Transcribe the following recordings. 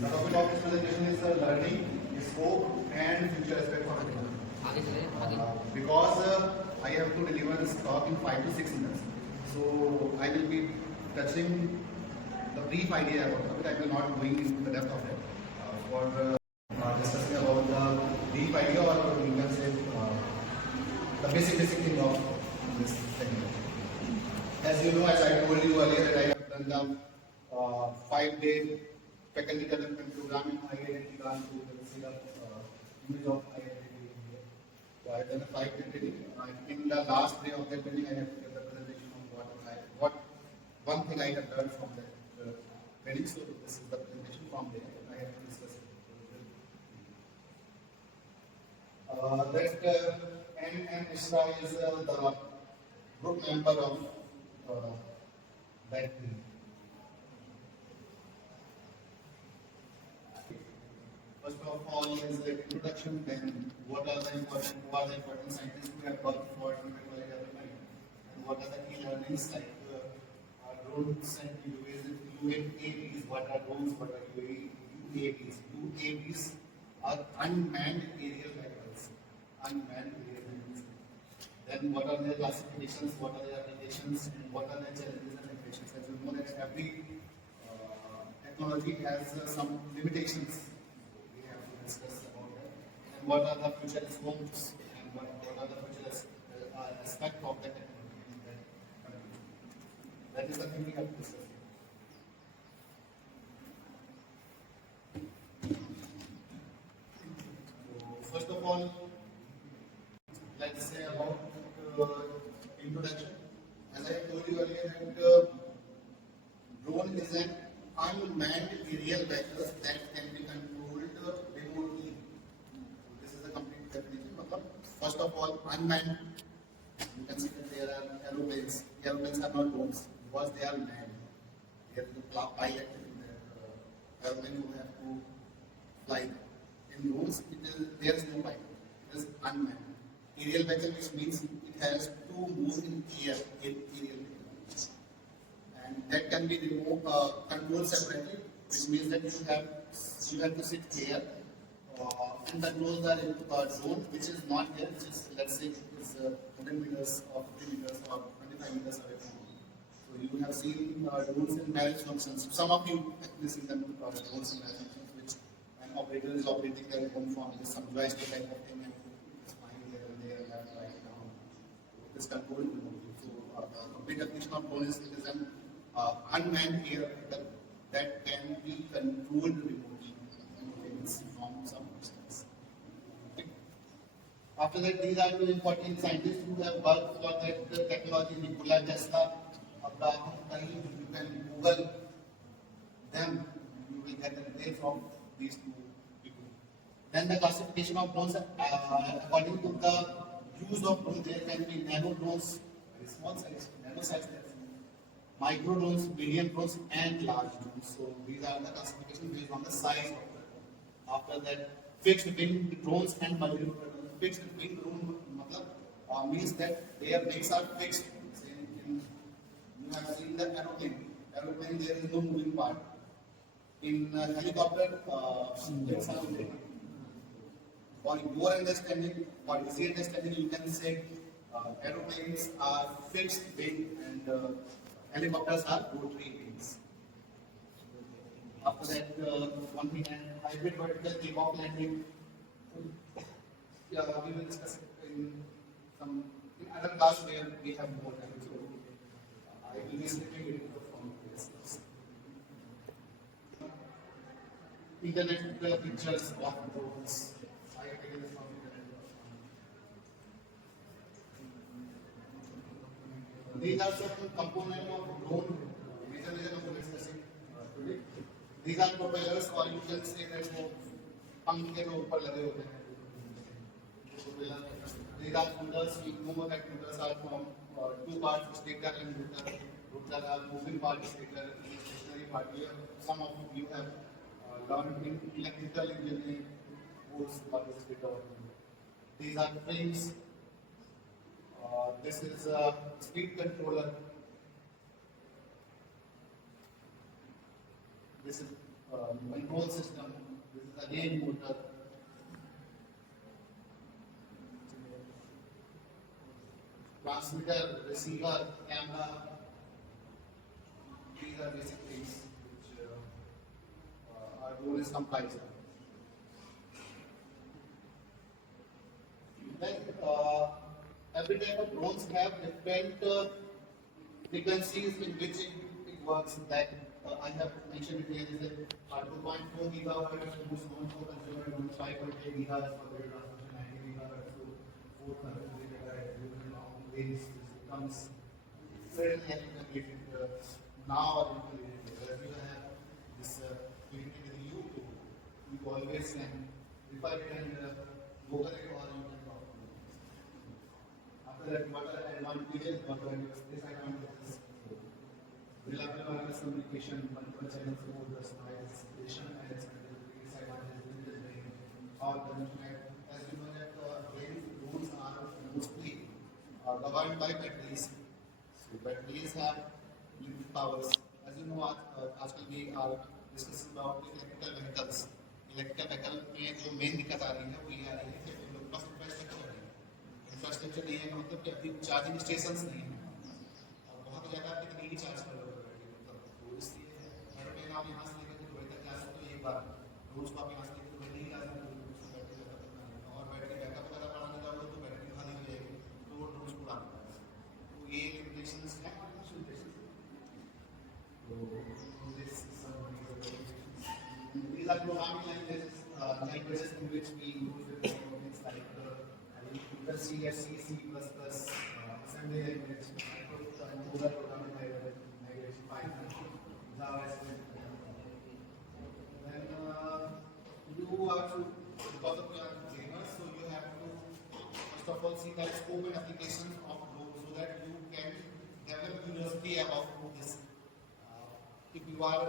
The topic of this presentation is learning, scope, and future aspect of it. Because I have to deliver this talk in 5 to 6 minutes, so I will be touching the brief idea about it. I will not going into the depth of it. For discussing about the brief idea, or you can say the basic thing of this segment. As you know, as I told you earlier, that I have done the 5-day faculty development program in IIT Kanpur. You can see the image of IIT here. So I have done a 5-day training. In the last day of the training, I have given the presentation of what one thing I have learned from that training. So this is the presentation from there. I have discussed it. That N Mishra is the group member of that team. First of all is the introduction, then who are the important scientists who have worked for human development, and what are the key learnings like drones and UAVs, what are drones, what are UAVs. UAVs are unmanned aerial vehicles. Then what are their classifications, what are their applications, and what are their challenges and limitations. As you know that every technology has some limitations. We have to discuss about that. And what are the future scopes, and what are the future aspects of the technology. That is the thing we have to discuss. So, first of all, let's say about introduction. As I told you earlier, that drone is an unmanned aerial vehicle that can be controlled remotely. This is the complete definition. First of all, unmanned. You can see that there are aeroplanes. Aeroplanes are not drones because they are manned. There is a pilot in the aeroplane who have to fly. In drones, there is no pilot. It is unmanned. Aerial vehicle, which means it has to move in air, aerial vehicle. And that can be controlled separately, which means that you have to sit here and control the drone, which is not there, which is, let's say, it is 100 meters or 50 meters or 25 meters away from you. So you have seen drones in marriage functions. Some of you actually see them drones in marriage functions, which an operator is operating their home from with some joystick type of thing, and it's flying here and there, left, right, down. It's controlled remotely. So the complete definition of drone is it is an unmanned air that can be controlled remotely from some distance. Okay. After that, these are 2 important scientists who have worked for that technology: Nikola Tesla, Abraham Khalil. You can Google them, you will get the names of these 2 people. Then the classification of drones, according to the use of drones, there can be nano drones, small size, nano size, micro drones, medium drones, and large drones. So these are the classifications based on the size of the drone. After that, fixed wing drones and multiple drones. Fixed wing drone means that their wings are fixed. You have seen the aeroplane. Aeroplane, there is no moving part. In helicopter, for your understanding, for easy understanding, you can say aeroplanes are fixed wing and helicopters are rotary wings. After that, one thing, hybrid vertical takeoff landing. Yeah, we will discuss it in other class where we have more time. So I will be slipping it from this. Internet pictures of drones. I have taken this from internet. These are certain components of drone. Major components discussing today. These are propellers, or you can say that वो पंख के ऊपर लगे होते हैं. These are motors. We know that motors are from 2 parts: stator and rotor. Rotor are moving part, stator is stationary part. Some of you have learned in electrical engineering course what is stator. These are frames. This is a speed controller. This is control system. This is again motor. Transmitter, receiver, camera. These are basic things which our drone is comprised of. Then every type of drones have different frequencies in which it works. Like I have mentioned it here is that 2.4 gigahertz is known for consumer drones, 5.8 gigahertz for the transmission, 90 gigahertz to 400 gigahertz. Long range becomes very integrated now or integrated. As you have this integrated in you, you always can refer it and Google it or you can talk to it. After that, what are advantages? What are disadvantages? Reliable wireless communication, multiple channel support, personalization, and its disadvantages in the range or the internet. As you know that range rules are mostly governed by batteries. So batteries have limited powers. As you know, आजकल we are discussing about electrical vehicles. Electrical vehicle में जो main दिक्कत आ रही है वो ये आ रही है कि उन लोगों के पास इंफ्रास्ट्रक्चर नहीं है, मतलब कि अभी चार्जिंग स्टेशंस नहीं है और बहुत ज़्यादा कितनी ही चार्ज कर लो तो इसलिए घर में आप यहाँ से लेकर दुबई तक जा सकते हो एक बार, रोज को आप यहाँ से लेकर दुबई नहीं जा सकते और बैटरी बैकअप वगैरह बढ़ाने जाओगे तो बैटरी खाली हो जाएगी तो वो रोज को उड़ाना पड़ेगा। तो ये लिमिटेशंस हैं these are programming languages in which we use different components like C, C, C++, assembly language, Angular programming language, Python, Java, then you have to, because of your gamers, so you have to first of all see the scope and application of Go so that you can develop curiosity about this. If you are,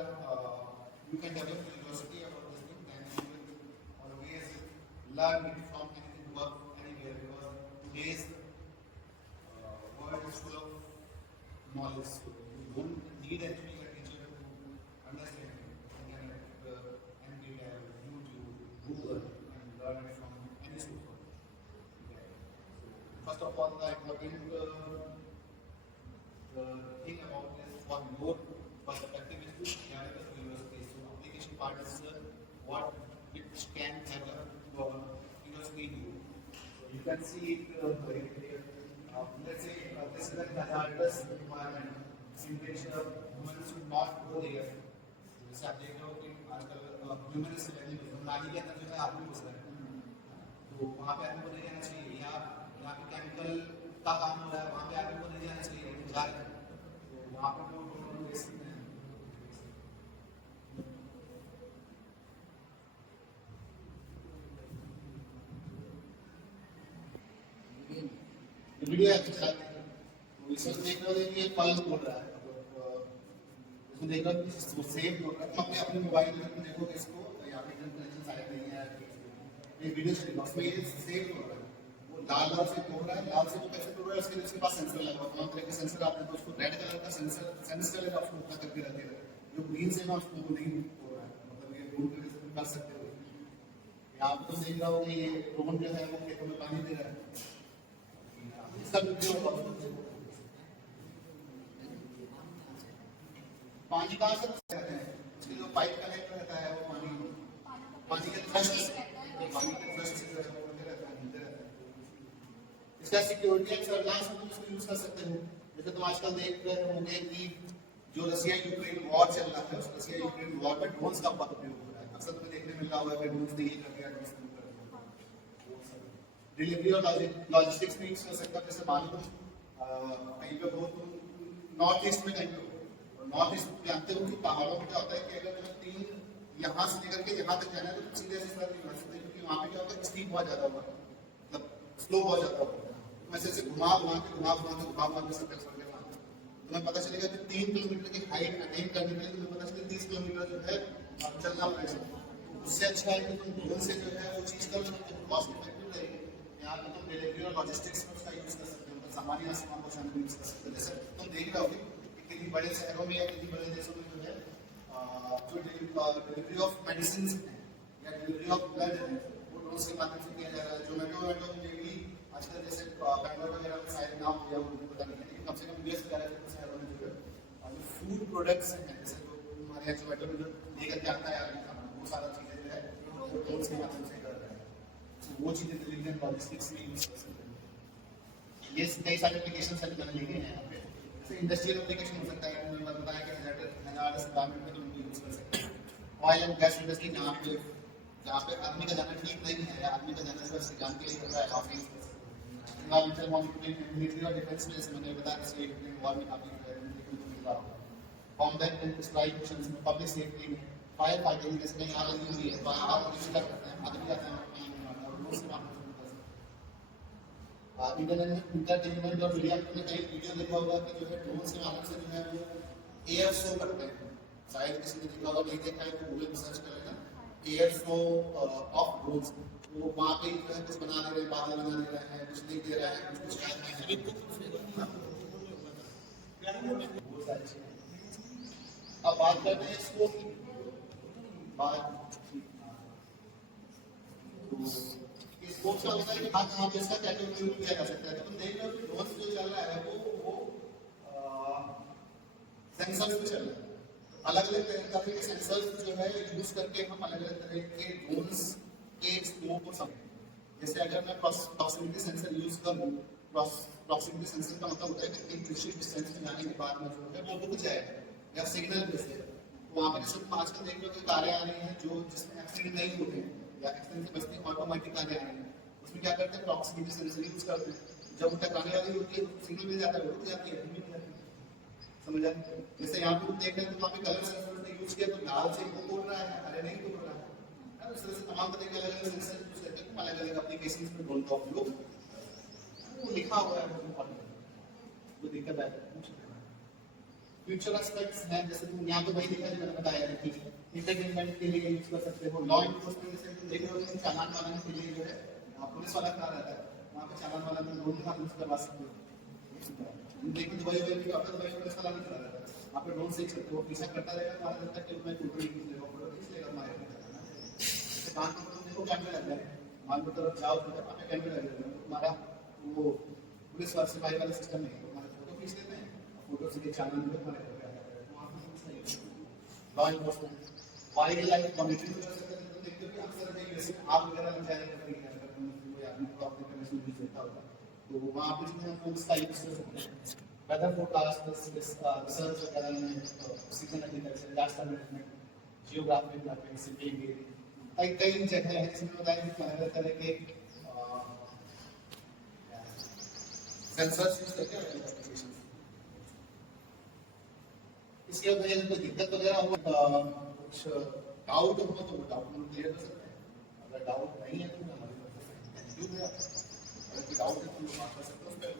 you can develop curiosity about this thing, then you will always learn it from anything to work anywhere because today's world is full of knowledge. So you don't need actually a teacher to understand it. You can NVIDIA, YouTube, Google, and learn it from any source. Okay. So first of all, the important thing about this for your perspective is to gather the curiosity. So application part is what which can have a curiosity in you. So you can see it very clear. Let's say this is a hazardous environment in which humans should not go there. जैसे आप देख रहे हो कि आजकल human is नाली के अंदर जो है आदमी घुस रहे हैं तो वहाँ पे आदमी को नहीं जाना चाहिए या यहाँ पे केमिकल का काम हो रहा है वहाँ पे आदमी को नहीं जाना चाहिए जा रहे हैं तो वहाँ पे वो वीडियो ऐप चलाते हैं तो इसमें देख रहे हो कि ये फल बोल रहा है इसमें देख रहे हो कि सेव बोल रहा है तो अपने मोबाइल में देखो इसको यहाँ पे कनेक्शन शायद नहीं है ये वीडियो चलेगा उसमें ये सेव बोल रहा है वो लाल से बोल रहा है लाल से वो कैसे बोल रहा है उसके पास सेंसर लगा हुआ है तरह के सेंसर आपने तो उसको रेड कलर का सेंसर सेंस कर लेगा उसको उठा करके रखे जो ग्रीन से ना उसको नहीं बोल रहा है मतलब ये ड्रोन पे कर सकते हो यहाँ पे तो देख रहा हो कि ये ड्रोन जो है वो खेतों में पानी दे रहा है पानी कहाँ से रहता है इसकी जो पाइप कनेक्ट रहता है वो पानी के थ्रस्ट से रहता है इसका सिक्योरिटी एंड सर्विलांस में इसको यूज कर सकते हो जैसे तुम आजकल देख रहे होंगे कि जो रसिया यूक्रेन वॉर चल रहा है उस रसिया यूक्रेन वॉर में ड्रोन्स का बहुत उपयोग हो रहा है अक्सर तुम्हें देखने मिल रहा होगा कि ड्रोन्स ने ये कर दिया ड्रोन्स ने कर दिया डिलीवरी और लॉजिस्टिक्स में यूज कर सकता है जैसे मान लो कहीं पे हो तुम नॉर्थ ईस्ट में कहीं पे हो नॉर्थ ईस्ट जानते हो कि पहाड़ों में क्या होता है कि अगर तुम्हें तीन यहाँ से लेकर के यहाँ तक जाना है तो सीधे से नहीं बढ़ सकते क्योंकि वहाँ पे क्या होता है स्पीड बहुत ज्यादा होगा मतलब स्लो बहुत ज्यादा होगा तुम ऐसे घुमा के सकते तुम्हें पता चलेगा कि 3 किलोमीटर की हाइट अटेन करने के लिए तुम्हें पता चलेगा 30 किलोमीटर जो है चलना पड़ेगा उससे अच्छा है कि तुम ड्रोन से जो है वो चीज कर लो तो कॉस्ट इफेक्टिव रहेगी यहाँ पे तुम डिलीवरी और लॉजिस्टिक्स में उसका यूज कर सकते हो मतलब सामान्य सामान पहुंचाने में यूज कर सकते हो जैसे तुम देख रहे होगे कि किसी बड़े शहरों में या किसी बड़े देशों में जो है जो डिलीवरी ऑफ मेडिसिन है या डिलीवरी ऑफ ब्लड है वो ड्रोन के माध्यम से किया जा रहा है। जोमेटो डेली आजकल जैसे बैंगलोर वगैरह में शायद नाम दिया मुझे पता नहीं है, लेकिन कम से कम यूएस वगैरह के शहरों में जो है जो फूड प्रोडक्ट्स हैं जैसे जो हमारे यहाँ जोमेटो में जो लेकर के आता है आदमी खाना, वो सारा चीज़ें जो है वो ड्रोन के माध्यम से कर रहा है। तो वो चीज़ें डिलीवरी एंड लॉजिस्टिक्स में यूज कर सकते हैं। ये कई सारे एप्लीकेशन है मैंने लिखे हैं यहाँ पे। जैसे इंडस्ट्रियल एप्लीकेशन हो सकता है, मैंने बताया कि हजार्डस एनवायरनमेंट में उनको यूज कर सकते हैं। ऑयल एंड गैस इंडस्ट्री जहाँ पे आदमी का जाना ठीक नहीं है या आदमी का जाना सिर्फ काम के लिए कर रहा है ऑफिस एनवायरमेंटल मॉनिटरिंग मिलिट्री और डिफेंस में जैसे मैंने बताया कि स्टेट में वॉर में काफी मिल रहा होगा। कॉम्बैट एंड स्ट्राइक मिशंस में पब्लिक सेफ्टी में फायर फाइटिंग जैसे कहीं आग लगी हुई है तो आग पुलिस कर सकते हैं, आदमी जाते हैं और लोग से काम कर सकते हैं। इंटरटेनमेंट और मीडिया में कई वीडियो देखा होगा कि जो है ड्रोन के माध्यम से जो है वो एयर शो करते हैं। शायद किसी ने देखा होगा, नहीं देखा है तो गूगल में सर्च कर लेना एयर शो ऑफ ड्रोन्स। वो वहाँ पे जो है कुछ बना दे रहे हैं, बादल बना दे रहे हैं, कुछ नहीं दे रहे हैं, कुछ बहुत सारी चीजें। अब बात करते हैं इसको स्पोर्ट्स का होता है कि हाँ पे इसका क्या उपयोग किया जा सकता है। तो तुम देख लो कि ड्रोन जो चल रहा है वो सेंसर्स पे चल रहा है। अलग अलग तरह के सेंसर्स जो है यूज करके हम अलग अलग तरह के ड्रोन्स के स्कोप को समझें। जैसे अगर मैं प्रॉक्सिमिटी सेंसर यूज करूँ, प्रॉक्सिमिटी सेंसर का मतलब होता है कि एक निश्चित डिस्टेंस में जाने के बाद में जो है वो रुक जाएगा या सिग्नल भेज देगा। वहाँ पर जैसे आजकल देख लो कि कारें आ रही हैं जो जिसमें एक्सीडेंट नहीं होते हैं या एक्सीडेंट से बचने ऑटोमेटिक कारें आ रही हैं, उसमें क्या करते हैं प्रॉक्सिमिटी सेंसर यूज करते हैं। जब उनका आने वाली होती है सिग्नल मिल जाता है, वो रुक जाती है, मिल जाती है। समझ आती है। जैसे यहाँ पे तुम देख रहे हैं तो वहाँ पे कलर सेंसर ने यूज किया तो लाल से वो तोड़ रहा है, हरे नहीं तोड़ रहा है। इस तरह से तमाम तरह के अलग अलग सेंसर यूज करके तुम अलग अलग एप्लीकेशन में ड्रोन का उपयोग वो लिखा हुआ है वो दिक्कत है। फ्यूचर एस्पेक्ट्स हैं जैसे तुम यहाँ पे वही दिखा जो मैंने बताया है कि इंटरटेनमेंट के लिए यूज कर सकते हो। लॉ एनफोर्समेंट जैसे तुम देख रहे हो चालान वालाने के लिए जो है पुलिस वाला खड़ा रहता है, वहाँ पे चालान वाला तुम ड्रोन के माध्यम से करवा सकते हो। लेकिन दुबई वगैरह का दुबई पुलिस वाला नहीं खड़ा रहता है, वहाँ पे ड्रोन सीख सकते हो, पीछा करता रहेगा तुम्हारा जब तक कि उसमें फोटो खींच लेगा, फोटो खींच लेगा तुम्हारे जैसे कान पर तुम देखो कैमरे लग जाए, मान लो तरफ जाओ तो वहाँ पे कैमरे लगे हुए हैं, तुम्हारा वो पुलिस वाला सिपाही वाला सिस्टम नहीं है, तुम्हारे फोटो खींच लेते हैं, फोटो से चालान भी तुम्हारे घर पे आ जाता है। तो वहाँ पे कुछ नहीं है। Law enforcement wild life monitoring कर सकते हैं। तो देखते हो कि अक्सर कहीं जैसे आग वगैरह लग जाए करते हैं, अगर कोई आदमी को अपने करने से भी देखा होगा तो वहाँ पे जो है हम उसका यूज कर सकते हैं। वेदर फोरकास्ट रिसर्च वगैरह में season agriculture, disaster management, geographic mapping, city कई जगह है जिसमें बताया कि अलग तरह के सेंसर्स यूज करके एप्लीकेशन। इसके वजह से कोई दिक्कत वगैरह हो, कुछ डाउट हो तो डाउट हम क्लियर कर सकते हैं। अगर डाउट नहीं है तो हमारी मदद कर सकते हैं। अगर कोई डाउट है तो बात कर सकते हैं।